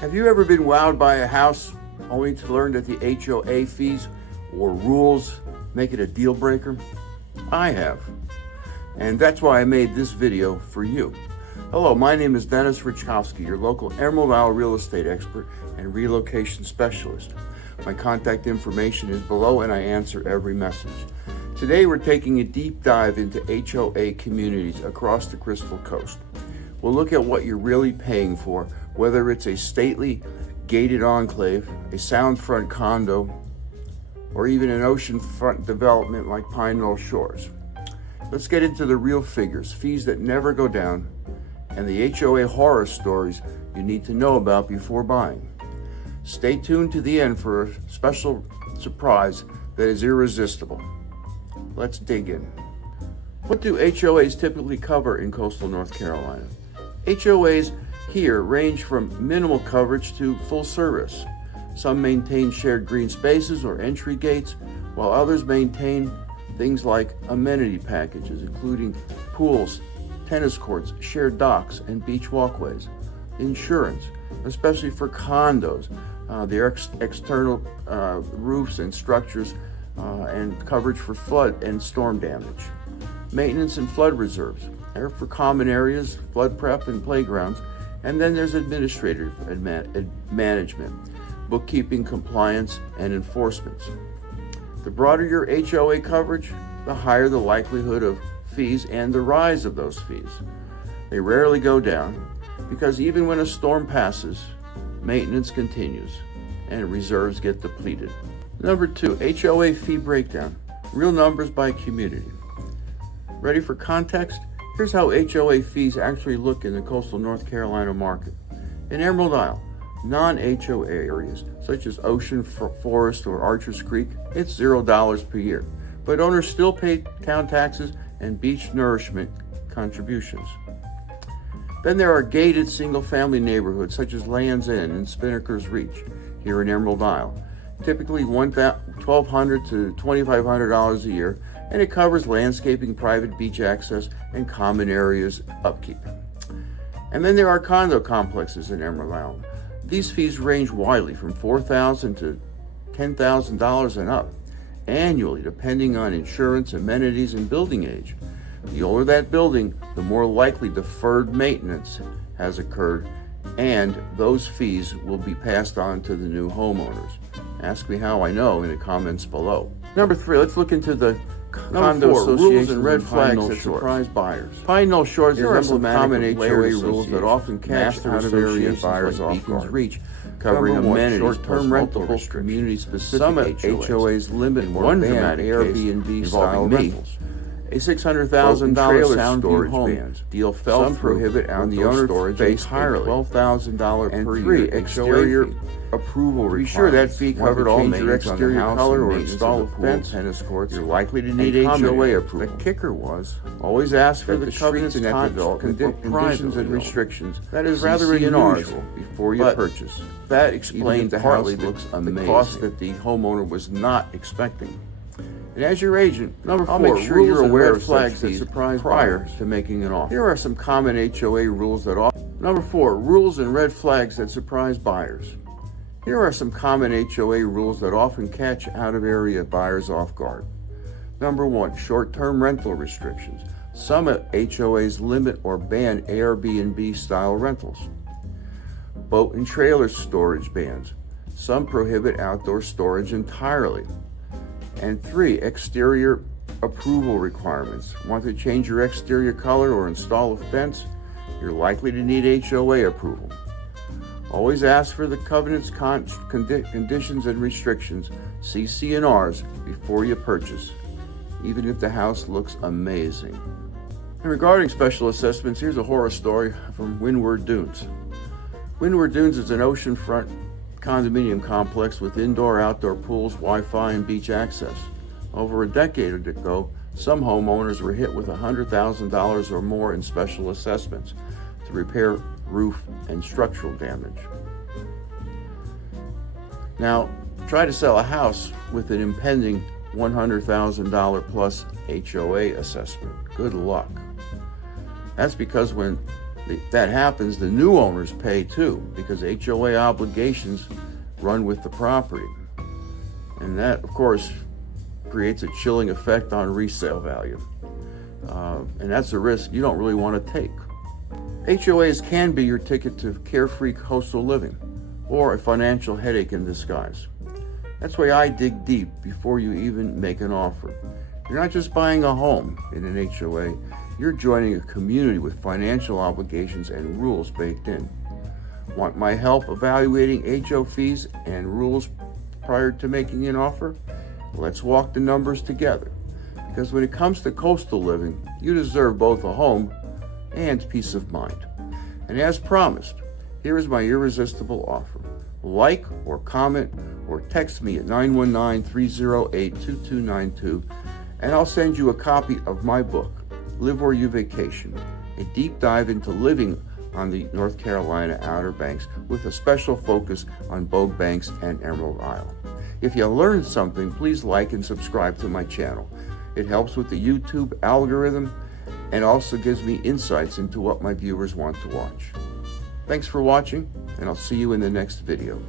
Have you ever been wowed by a house only to learn that the HOA fees or rules make it a deal breaker? I have. And that's why I made this video for you. Hello, my name is Dennis Richkowski, your local Emerald Isle real estate expert and relocation specialist. My contact information is below and I answer every message. Today we're taking a deep dive into HOA communities across the Crystal Coast. We'll look at what you're really paying for, whether it's a stately gated enclave, a soundfront condo, or even an oceanfront development like Pine Knoll Shores. Let's get into the real figures, fees that never go down, and the HOA horror stories you need to know about before buying. Stay tuned to the end for a special surprise that is irresistible. Let's dig in. What do HOAs typically cover in coastal North Carolina? HOAs here range from minimal coverage to full service. Some maintain shared green spaces or entry gates, while others maintain things like amenity packages, including pools, tennis courts, shared docks, and beach walkways. Insurance, especially for condos, their external roofs and structures, and coverage for flood and storm damage. Maintenance and flood reserves, they're for common areas, flood prep, and playgrounds. And then there's administrative management, bookkeeping, compliance, and enforcement. The broader your HOA coverage, the higher the likelihood of fees and the rise of those fees. They rarely go down because even when a storm passes, maintenance continues and reserves get depleted. Number 2, HOA fee breakdown, real numbers by community. Ready for context? Here's how HOA fees actually look in the coastal North Carolina market. In Emerald Isle, non-HOA areas such as Ocean Forest or Archers Creek, it's $0 per year, but owners still pay town taxes and beach nourishment contributions. Then there are gated single-family neighborhoods such as Land's End and Spinnaker's Reach here in Emerald Isle, typically $1,200 to $2,500 a year, and it covers landscaping, private beach access, and common areas upkeep. And then there are condo complexes in Emerald Isle. These fees range widely from $4,000 to $10,000 and up annually, depending on insurance, amenities, and building age. The older that building, the more likely deferred maintenance has occurred, and those fees will be passed on to the new homeowners. Ask me how I know in the comments below. Number 3, let's look into the condo associations and red flags that surprise buyers. Pine Knoll Shores is emblematic of HOA rules that often catch out of area buyers off guard. Reach, covering amenities, short-term rental restrictions, community-specific some HOAs limit one dramatic Airbnb style rentals. A $600,000 sound storage bans. Deal fell some prohibit out the owner storage entirely. $12,000 per year exterior approval requirements. Be sure that fee covered all major exterior color or install a fence, tennis courts. You're likely to need HOA approval. The kicker was always ask for the covenants and conditions and restrictions. That is rather unusual before you purchase. That explains partly the cost that the homeowner was not expecting. And as your agent, number 4, make sure you're aware of flags that surprise prior to making an offer. Here are some common HOA rules that often. Number 4, rules and red flags that surprise buyers. Here are some common HOA rules that often catch out-of-area buyers off guard. Number 1, short-term rental restrictions. Some HOAs limit or ban Airbnb-style rentals. Boat and trailer storage bans. Some prohibit outdoor storage entirely. And 3, exterior approval requirements. Want to change your exterior color or install a fence? You're likely to need HOA approval. Always ask for the covenants, conditions, and restrictions, CC&Rs, before you purchase, even if the house looks amazing. And regarding special assessments, here's a horror story from Windward Dunes. Windward Dunes is an oceanfront condominium complex with indoor-outdoor pools, Wi-Fi, and beach access. Over a decade ago, some homeowners were hit with $100,000 or more in special assessments to repair roof and structural damage. Now, try to sell a house with an impending $100,000 plus HOA assessment. Good luck. That's because when that happens, the new owners pay too, because HOA obligations run with the property. And that, of course, creates a chilling effect on resale value. And that's a risk you don't really want to take. HOAs can be your ticket to carefree coastal living, or a financial headache in disguise. That's why I dig deep before you even make an offer. You're not just buying a home in an HOA, you're joining a community with financial obligations and rules baked in. Want my help evaluating HO fees and rules prior to making an offer? Let's walk the numbers together. Because when it comes to coastal living, you deserve both a home and peace of mind. And as promised, here is my irresistible offer. Like or comment or text me at 919-308-2292 and I'll send you a copy of my book, Live Where You Vacation, a deep dive into living on the North Carolina Outer Banks with a special focus on Bogue Banks and Emerald Isle. If you learned something, please like and subscribe to my channel. It helps with the YouTube algorithm and also gives me insights into what my viewers want to watch. Thanks for watching, and I'll see you in the next video.